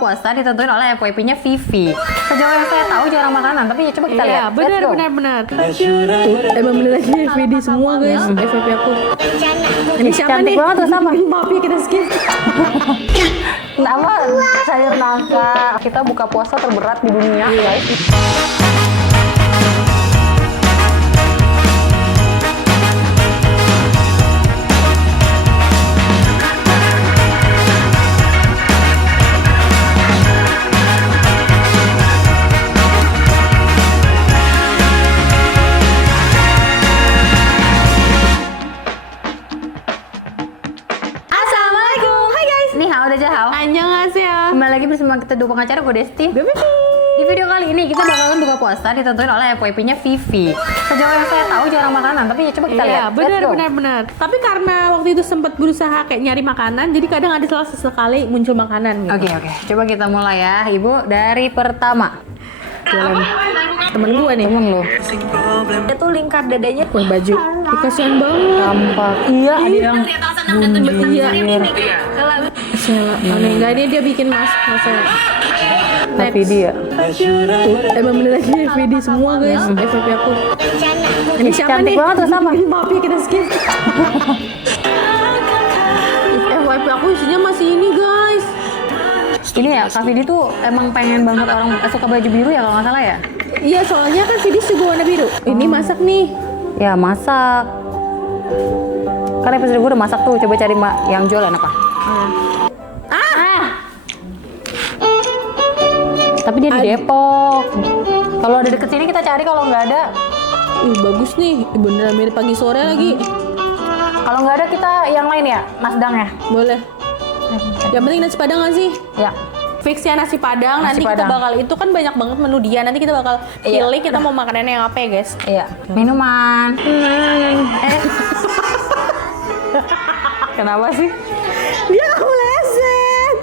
puasa ditentuin oleh FYP-nya Vivi. Sejauh yang saya tahu jarang makanan, tapi ya coba kita lihat. Benar. Emang bener lagi FVD semua guys, FVP aku. Ini siapa Cantik nih? banget tuh, sama. Maaf ya kita skip. Nama sayur nangka. Kita buka puasa terberat di dunia, guys. Assalamualaikum. Hai guys. Nih hao, udah hao. Annyeonghaseyo. Kembali lagi bersama kita dua pengacara, gue Desti. Di video kali ini kita bakalan buka puasa ditentuin oleh FYP-nya Vivi. Sejauh yang saya tahu jarang makanan, tapi ya coba kita lihat. Benar. Tapi karena waktu itu sempat berusaha kayak nyari makanan, jadi kadang ada salah sesekali muncul makanan gitu. Oke. Coba kita mulai ya, Ibu. Dari pertama. Jualan temen gue nih. Temen lo. Dia tuh lingkar dadanya. Wah baju. Kasihan banget. Tampak. Iya, ada yang Iya. Sela. Aneh enggak dia bikin masa. tapi dia. Emang bener lagi FVD semua guys, FVP aku. Ini siapa Cantik nih? banget tuh, sama. Maaf ya kita skip. FVP aku isinya masih ini guys. Ini ya, Kak Vidi tuh emang pengen banget orang suka baju biru ya kalau nggak salah ya? Iya soalnya kan Vidi juga warna biru. Ini masak nih. Ya masak. Kan episode gue udah masak tuh, coba cari yang jualan apa? Tapi dia di Depok. Kalau ada deket sini kita cari, kalau nggak ada. Ih bagus nih, beneran mirip pagi sore lagi. Kalau nggak ada kita yang lain ya, Nasdang ya? Boleh. Yang penting nasi padang nggak sih? Ya. Fix ya nasi padang. Nasi Nanti padang. kita bakal itu kan banyak banget menu dia. Nanti kita bakal pilih kita mau makanannya yang apa ya guys. Iya. Minuman. Kenapa sih? Dia meleset.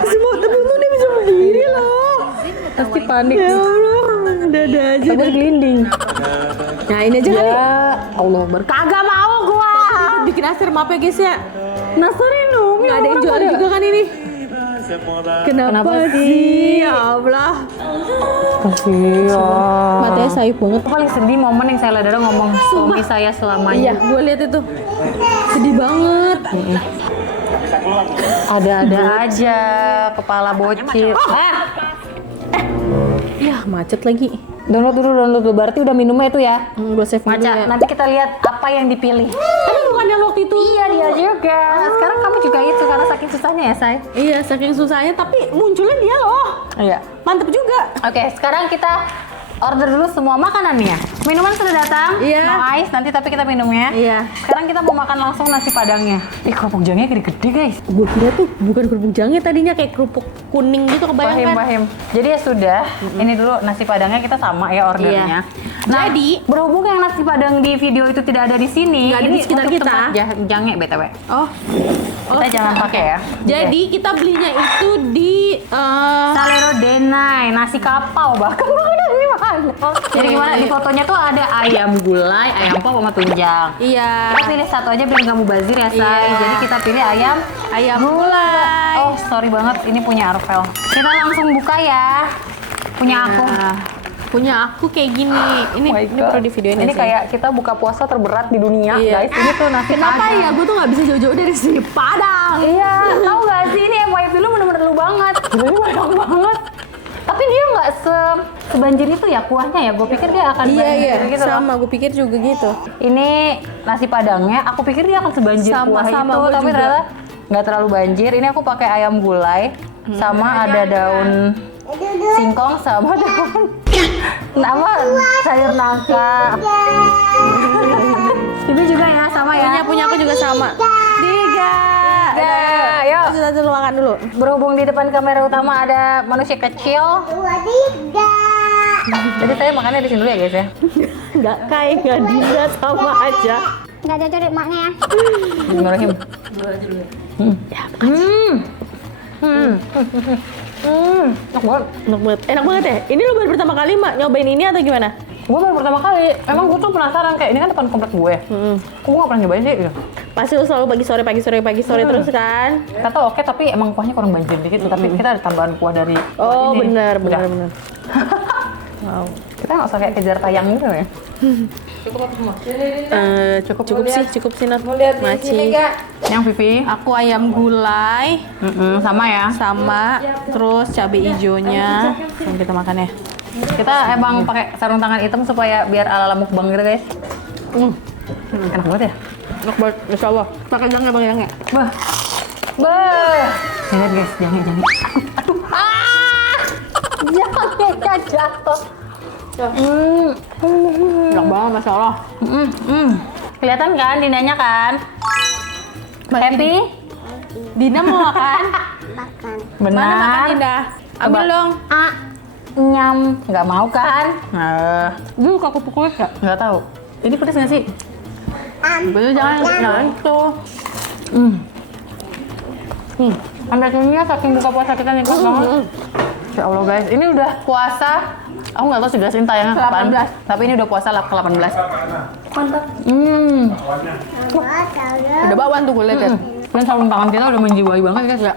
Semua temen-temen dia bisa berdiri loh. Pasti panik. Ya Allah, dada aja. Tapi gelinding. Nah ini aja kali. Ya Allah, kagak mau gua. Bikin asir maaf ya guys ya. Nasarin dong. Nggak ada yang jual juga kan ini. Kenapa sih? Ya Allah. Kasihan. Matanya sayup banget. Paling sedih momen yang saya lihat ngomong suami saya Iya, selamanya. gue lihat itu. Sedih banget. Ada-ada aja, kepala bocil. Ya macet lagi. Download dulu. Berarti udah minumnya itu ya. Gue save dulu Maca, ya. nanti kita lihat apa yang dipilih. Tapi bukan yang waktu itu. Iya, dia juga. Sekarang kamu juga itu karena saking susahnya ya, Say. Iya, saking susahnya tapi munculnya dia loh. Iya. Mantep juga. Oke, sekarang kita order dulu semua makanannya. Minuman sudah datang. Iya. No ice, nanti tapi kita minumnya. Iya. Sekarang kita mau makan langsung nasi padangnya. Ih, kerupuk jangnya gede-gede, guys. Gue kira tuh bukan kerupuk jange tadinya kayak kerupuk kuning gitu kebayang kan? Bahim. Jadi ya sudah, ini dulu nasi padangnya kita sama ya ordernya. Nah, Jadi berhubung yang nasi padang di video itu tidak ada di sini, Nggak ada di sekitar untuk kita. tempat jange BTW. oh Kita jangan pakai ya. Jadi kita belinya itu di Salero Denai, nasi kapau bahkan bukan dari mana. Jadi gimana di fotonya tuh ada ayam gulai, ayam pop sama tunjang. iya Kita pilih satu aja biar nggak mubazir ya, Say. Iya. Jadi kita pilih ayam gulai. Oh, sorry banget, ini punya Arvel. Kita langsung buka ya. Punya aku. Punya aku kayak gini. Ini Oh my ini God. perlu di videoin Ini sih. kayak kita buka puasa terberat di dunia, Iya. guys. Ini tuh nasi Kenapa padang. ya? Gue tuh nggak bisa jauh-jauh dari sini Padang. Iya, tahu nggak sih ini FYP lu bener-bener lu banget. Jadi banyak banget. Tapi dia nggak sebanjir itu ya kuahnya ya. Gue pikir dia akan banjir gitu loh. sama. Gue pikir juga gitu. Ini nasi padangnya, aku pikir dia akan sebanjir Sama, kuah sama, itu, gua tapi juga. ternyata nggak terlalu banjir. Ini aku pakai ayam gulai, sama ada daun singkong sama daun nama sayur nangka. Ini juga ya sama ya. Punya aku juga sama. Tiga. Yuk. Kita dulu makan dulu. Berhubung di depan kamera utama ada manusia kecil, jadi saya makannya di sini dulu ya guys ya. Nggak kayak nggak Dinda sama aja. Nggak cocok deh maknya ya. Bismillahirrahmanirrahim. Enak banget. Enak banget ya. Ini lo baru pertama kali Mak nyobain ini atau gimana? Gue baru pertama kali. Emang gue tuh penasaran kayak ini kan depan komplek gue. Kok gue gak pernah nyobain sih? Gitu. Pasti lu selalu pagi sore terus kan? Kata oke, tapi emang kuahnya kurang banjir dikit. Tapi kita ada tambahan kuah dari Oh ini. benar. Wow. Kita nggak usah kayak kejar tayang gitu ya. Cukup sih Nat. Lihat di sini, Kak. Yang Vivi. Aku ayam gulai Sama ya. sama terus cabai hijaunya yang kita makan ya. Kita emang pakai sarung tangan hitam supaya biar ala-ala mukbang gitu guys. Enak banget ya. Enak banget, insya Allah. Pakai jangnya. Bah. Lihat guys, jangan. Aduh. Jangan jatuh. Enak banget, masya Allah. Kelihatan kan Dinanya kan? Happy? Dina mau makan? Makan. Mana makan Benar. Dinda? Ambil Coba. dong. Nyam. Nggak mau kan? Dulu aku pukul nggak? Nggak tahu. Ini pedes nggak sih? Bener jangan itu. Sampai akhirnya saking buka puasa kita nih banget. Ya Allah guys, ini udah puasa. Aku nggak tahu sih guys, ini tayangnya kapan. 18. Tapi ini udah puasa ke-18. Mantap. Tahu. Udah bawaan tuh gue liat ya. Dan sarung tangan kita udah menjiwai banget guys ya.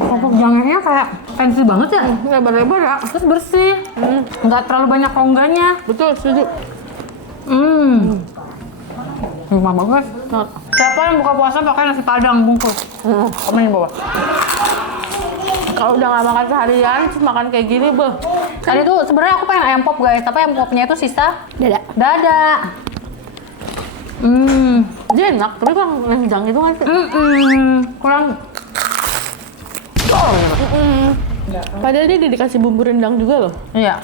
Untuk jangannya kayak pensil banget ya. Lebar-lebar ya. Terus bersih. Nggak terlalu banyak rongganya. Betul, setuju. Enak banget. Siapa yang buka puasa pakai nasi padang bungkus? Komen di bawah. Kalau udah nggak makan seharian, terus makan kayak gini, beh. Tadi tuh sebenarnya aku pengen ayam pop guys, tapi ayam popnya itu sisa dada. Dia enak, tapi kurang rendang itu nggak sih? Kurang. Padahal dia dikasih bumbu rendang juga loh. Iya.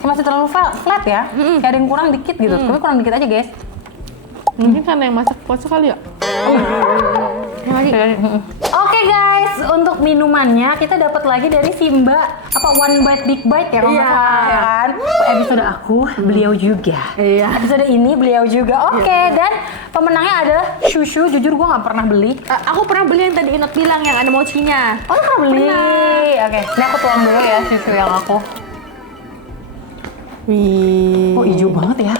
Masih terlalu flat ya. Kayak ada yang kurang dikit gitu. Tapi kurang dikit aja guys. Mungkin karena yang masak puasa kali ya. Oke guys, untuk minumannya kita dapat lagi dari Simba apa One Bite Big Bite ya kalau nggak salah ya kan. Episode aku beliau juga. Iya. Episode ini beliau juga. Oke, dan pemenangnya adalah Shushu. Jujur gue nggak pernah beli. Aku pernah beli yang tadi Inot bilang yang ada mochinya. Oh, lu pernah beli? Oke, ini aku tuang dulu ya Shushu yang aku. Wih. Oh, hijau banget ya.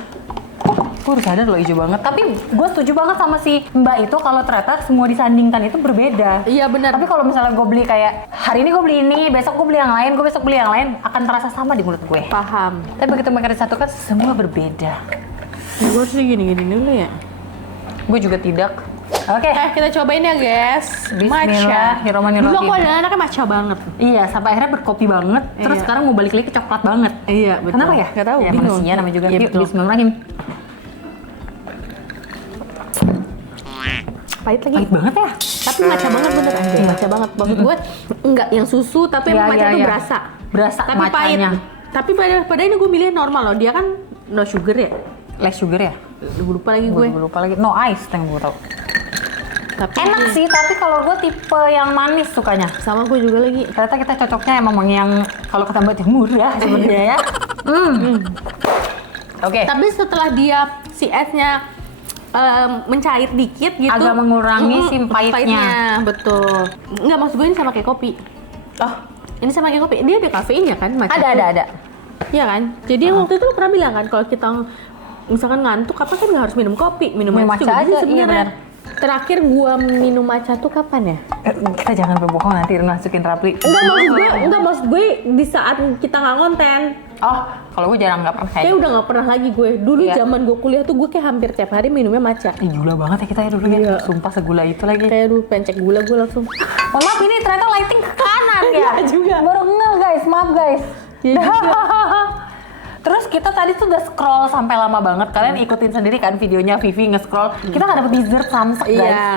Gue udah sadar loh hijau banget. Tapi gue setuju banget sama si Mbak itu kalau ternyata semua disandingkan itu berbeda. Iya benar. Tapi kalau misalnya gue beli kayak hari ini gue beli ini, besok gue beli yang lain, gue besok beli yang lain, akan terasa sama di mulut gue. Paham. Tapi begitu mereka disatukan semua berbeda. Gue harus gini-gini dulu ya. Gue juga tidak. Oke. Kita cobain ya guys. Bismillahirrahmanirrahim. Dulu aku adalah anaknya matcha banget. Iya, sampai akhirnya berkopi banget. Terus Iya. sekarang mau balik lagi ke coklat banget. Iya, betul. Kenapa ya? Gak tahu. Ya, bingung. manusia namanya juga. Iya, Yuk, betul. bismillahirrahmanirrahim. Pahit lagi. Pahit banget ya? Tapi matcha banget bener. Matcha banget. Maksud gue enggak yang susu, tapi Iya, emang matcha iya, tuh iya. berasa. Berasa Tapi pahit. matchanya. Tapi pada ini gue milih normal loh. Dia kan no sugar ya. Less sugar ya? Gue lupa lagi gue. Gue lupa lagi. No ice yang gue tau. Tapi Enak sih, tapi kalau gue tipe yang manis sukanya. sama gue juga lagi. Ternyata kita cocoknya emang yang kalau kata Mbak murah sebenarnya ya. Oke. Tapi setelah dia si esnya mencair dikit gitu, Agak mengurangi si pahitnya. betul. Enggak, maksud gue ini sama kayak kopi. Oh, Ini sama kayak kopi. Dia ada kafeinnya kan? matcha tuh? ada. Iya kan? Jadi waktu itu lu pernah bilang kan kalau kita misalkan ngantuk apa kan nggak harus minum kopi, minum Minum matcha matcha juga aja, sih iya sebenarnya. Terakhir gua minum matcha tuh kapan ya? Kita jangan berbohong nanti masukin Rapli. Enggak maksud gue di saat kita nggak konten. Oh, kalau gue jarang nggak pernah kayak Kayak udah nggak pernah lagi gue. Dulu Iya. zaman gue kuliah tuh gue kayak hampir tiap hari minumnya matcha. gula banget ya kita ya dulu Iya. ya. Sumpah segula itu lagi. Kayak dulu pencet gula gue langsung. Mohon maaf ini ternyata lighting ke kanan ya. Iya juga. Baru ngeh guys, maaf guys. Iya juga. Terus kita tadi tuh udah scroll sampai lama banget. Kalian ikutin sendiri kan videonya Vivi nge-scroll. Kita nggak dapet dessert samsek guys. Iya.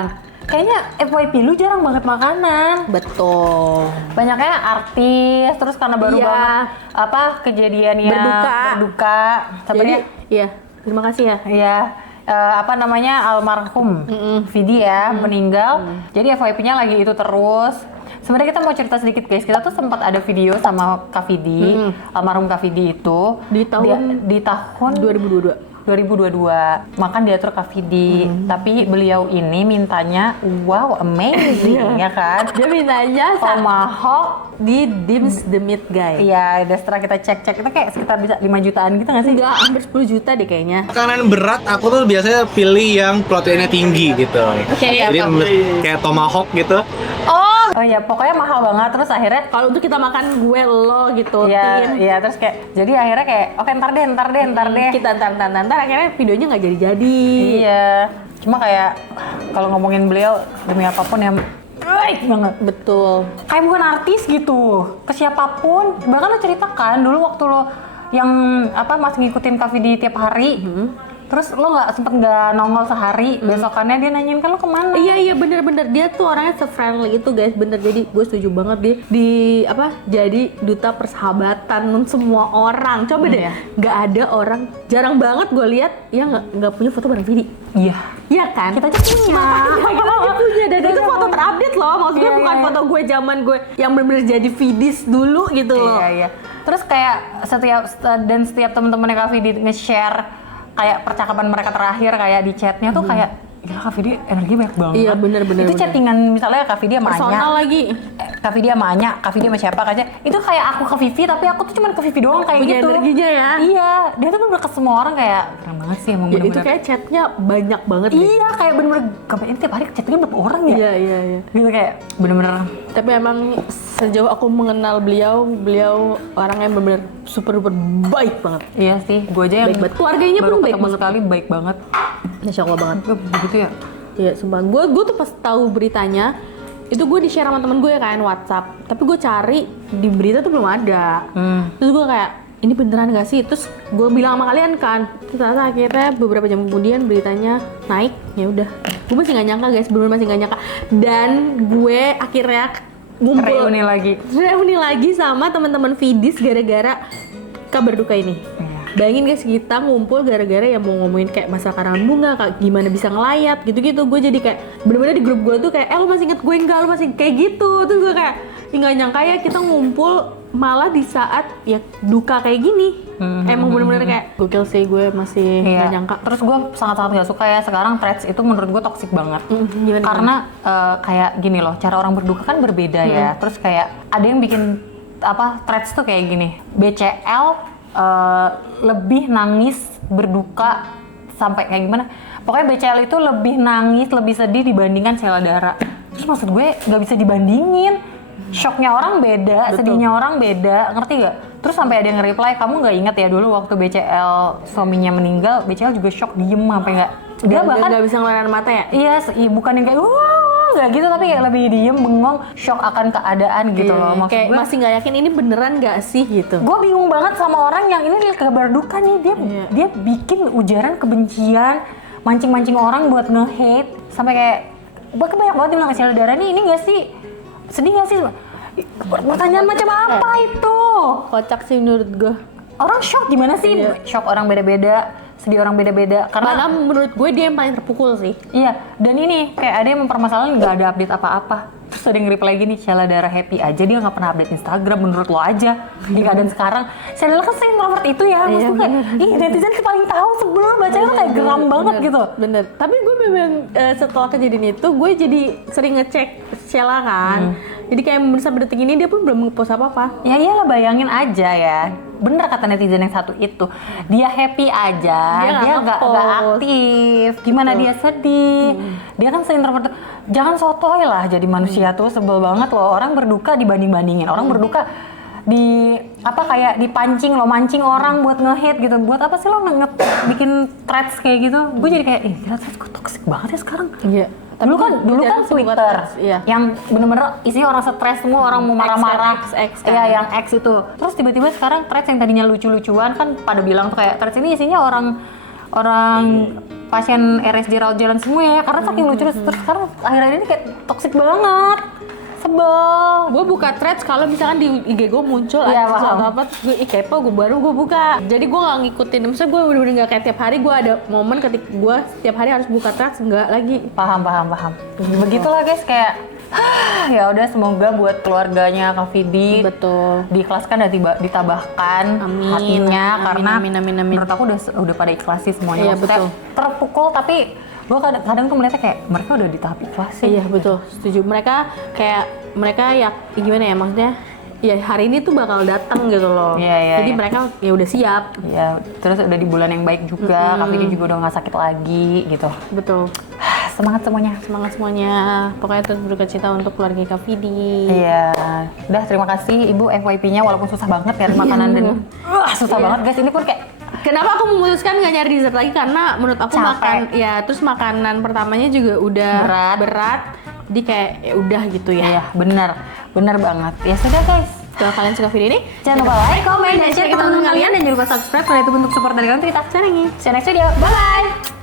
Kayaknya FYP lu jarang banget makanan. Betul. Banyaknya artis, terus karena baru Iya. banget apa kejadiannya berduka. Jadi, Sebenarnya iya. Terima kasih ya. iya apa namanya almarhum Vidi ya meninggal. Jadi FYP-nya lagi itu terus. Sebenarnya kita mau cerita sedikit guys. Kita tuh sempat ada video sama Kak Vidi, almarhum Kak Vidi itu Di tahun- di tahun 2022. 2022 makan diatur Kak Vidi, tapi beliau ini mintanya wow amazing ya kan. Dia mintanya Tomahawk di Dims the Meat Guy. iya, dan setelah kita cek-cek itu kayak sekitar bisa 5 jutaan gitu nggak sih? Enggak, hampir 10 juta deh kayaknya. Makanan berat aku tuh biasanya pilih yang proteinnya tinggi gitu. Kayak Jadi apa? kayak tomahawk gitu. Oh ya, pokoknya mahal banget. Terus akhirnya Kalau untuk kita makan gue lo gitu, iya, tim. iya, terus kayak jadi akhirnya kayak oke ntar deh. Kita ntar akhirnya videonya nggak jadi. Iya. Cuma kayak kalau ngomongin beliau demi apapun ya baik banget. Betul. Kayak bukan artis gitu. Ke siapapun. Bahkan lo ceritakan dulu waktu lo yang masih ngikutin Kak Vidi tiap hari. Terus lo sempet nggak nongol sehari, besokannya dia nanyain kan lo kemana? Iya bener-bener dia tuh orangnya se-friendly itu guys, bener. Jadi gue setuju banget dia jadi duta persahabatan semua orang. Coba deh, nggak ada orang, jarang banget gue lihat ya nggak punya foto bareng Vidi. Iya kan? Kita aja punya. Kita aja punya dan itu foto terupdate loh. Maksud gue bukan foto gue zaman gue yang bener-bener jadi Vidis dulu gitu loh. Iya. Terus kayak setiap teman-temannya Kak Vidi nge-share kayak percakapan mereka terakhir kayak di chatnya tuh kayak gila Kak Vidi energinya banyak banget. Iya bener. Itu chattingan misalnya Kak Vidi sama Anya. Personal lagi. Kak Vidi sama Anya, Kak Vidi sama siapa aja. Itu kayak aku ke Vivi tapi aku tuh cuma ke Vivi doang kayak Punya gitu. energinya ya. Iya, dia tuh bener-bener ke semua orang kayak keren banget sih emang Ya, bener-bener. itu kayak chatnya banyak banget deh. Iya, kayak bener-bener ini tiap hari chattingnya berapa orang ya? Iya. Gitu kayak bener-bener Tapi emang sejauh aku mengenal beliau orang yang bener-bener super duper baik banget. iya sih, gue aja yang Baik banget. Keluarganya baru pun baik ketemu banget. sekali baik banget. Masya Allah banget. Gue begitu ya. Iya, sumpah. Gue tuh pas tahu beritanya, itu gue di-share sama temen gue kan WhatsApp. Tapi gue cari di berita tuh belum ada. Terus gue kayak, ini beneran gak sih? Terus gue bilang sama kalian kan. Terus ternyata akhirnya beberapa jam kemudian beritanya naik. Ya udah. Gue masih nggak nyangka guys, bener-bener masih nggak nyangka. Dan gue akhirnya ngumpul reuni lagi sama teman-teman Vidis gara-gara kabar duka ini. Bayangin guys, kita ngumpul gara-gara yang mau ngomongin kayak masalah karangan bunga, kayak gimana bisa ngelayat gitu-gitu. Gue jadi kayak bener-bener di grup gue tuh kayak, lo masih inget gue enggak? Lo masih kayak gitu. Terus gue kayak, nggak nyangka ya kita ngumpul malah di saat ya duka kayak gini. Emang bener-bener kayak gokil sih, gue masih nggak nyangka. Terus gue sangat-sangat gak suka ya sekarang threads itu menurut gue toksik banget. Karena kayak gini loh, cara orang berduka kan berbeda ya. Terus kayak ada yang bikin threads tuh kayak gini, BCL lebih nangis berduka sampai kayak gimana, pokoknya BCL itu lebih nangis lebih sedih dibandingkan Sheila Dara. Terus maksud gue nggak bisa dibandingin, shocknya orang beda. Betul. Sedihnya orang beda, ngerti gak? Terus sampai ada yang nge-reply, kamu nggak ingat ya dulu waktu BCL suaminya meninggal, BCL juga shock diem sampai dia bahkan nggak bisa ngeluarin mata ya? Iya, bukan yang kayak nggak gitu, tapi kayak lebih diem, bengong, shock akan keadaan gitu loh. Maksud kayak gue masih nggak yakin ini beneran nggak sih gitu. gue bingung banget sama orang yang ini kabar duka nih, dia bikin ujaran kebencian, mancing-mancing orang buat nge-hate sampai kayak bahkan banyak banget bilang Sheila Dara nih, ini nggak sih sedih nggak sih? Pertanyaan macam apa itu? Kocak sih menurut gue. Orang shock gimana sih? Shock orang beda-beda, sedih orang beda-beda. Karena menurut gue dia yang paling terpukul sih. Iya, dan ini kayak ada yang mempermasalahan nggak ada update apa-apa. Terus ada yang reply gini, Sheila Dara happy aja, dia nggak pernah update Instagram, menurut lo aja. Di keadaan sekarang, Sheila Dara kan introvert itu ya, maksudnya kayak, netizen tuh paling tahu sebelum bacanya tuh kayak geram banget gitu. Bener, tapi gue memang setelah kejadian itu, gue jadi sering ngecek Sheila kan. Jadi kayak sampai detik ini dia pun belum nge-post apa-apa. Ya iyalah, bayangin aja ya. Bener kata netizen yang satu itu, dia happy aja, dia nggak aktif. Gimana dia sedih? Dia kan se-introvert. Jangan sotoy lah jadi manusia tuh, sebel banget loh. Orang berduka dibanding-bandingin. Orang berduka kayak dipancing lo, mancing orang buat nge-hate gitu. Buat apa sih lo bikin threads kayak gitu? Gue jadi kayak, gila threads kok toxic banget ya sekarang. Iya. Dulu kan Twitter, yang bener-bener isinya orang stres semua, orang mau marah-marah, iya yang X itu. Terus tiba-tiba sekarang threads yang tadinya lucu-lucuan kan pada bilang tuh kayak threads ini isinya orang pasien RSJ rawat jalan semua ya, karena saking lucu. Terus sekarang akhir-akhir ini kayak toksik banget. Sebel. Gue buka threads kalau misalkan di IG gue muncul ada sesuatu apa, terus gue kepo, gue buka. Jadi gue nggak ngikutin, misalnya gue bener-bener nggak kayak tiap hari gue ada momen ketika gue setiap hari harus buka threads, nggak lagi. Paham. Begitulah guys, kayak Ya udah, semoga buat keluarganya Kak Vidi Betul. diikhlaskan dan ditabahkan Amin. hatinya, Amin, karena amin, amin, amin. menurut aku udah pada ikhlas sih semuanya. Iya, Maksudnya betul. terpukul, tapi gue kadang tuh melihatnya kayak mereka udah di tahap ikhlas sih. Iya betul, setuju. Mereka ya gimana ya, maksudnya ya hari ini tuh bakal datang gitu loh. Iya, iya, Jadi iya. mereka ya udah siap. Ya, terus udah di bulan yang baik juga, Kak Vidi juga udah nggak sakit lagi gitu. Betul. Semangat semuanya. Semangat semuanya. Pokoknya terus berduka untuk keluarga Kak Vidi. Iya, udah terima kasih Ibu FYP-nya walaupun susah banget nyari makanan dan susah banget guys, ini pun kayak Kenapa aku memutuskan nggak nyari dessert lagi, karena menurut aku Capek. terus makanan pertamanya juga udah berat. Jadi kayak ya udah gitu ya. ya benar banget. Ya sudah guys. Kalau kalian suka video ini, Jangan lupa like, comment, dan share ke teman-teman kalian, dan jangan lupa subscribe karena itu bentuk support dari kalian untuk kita. See you next video. Bye!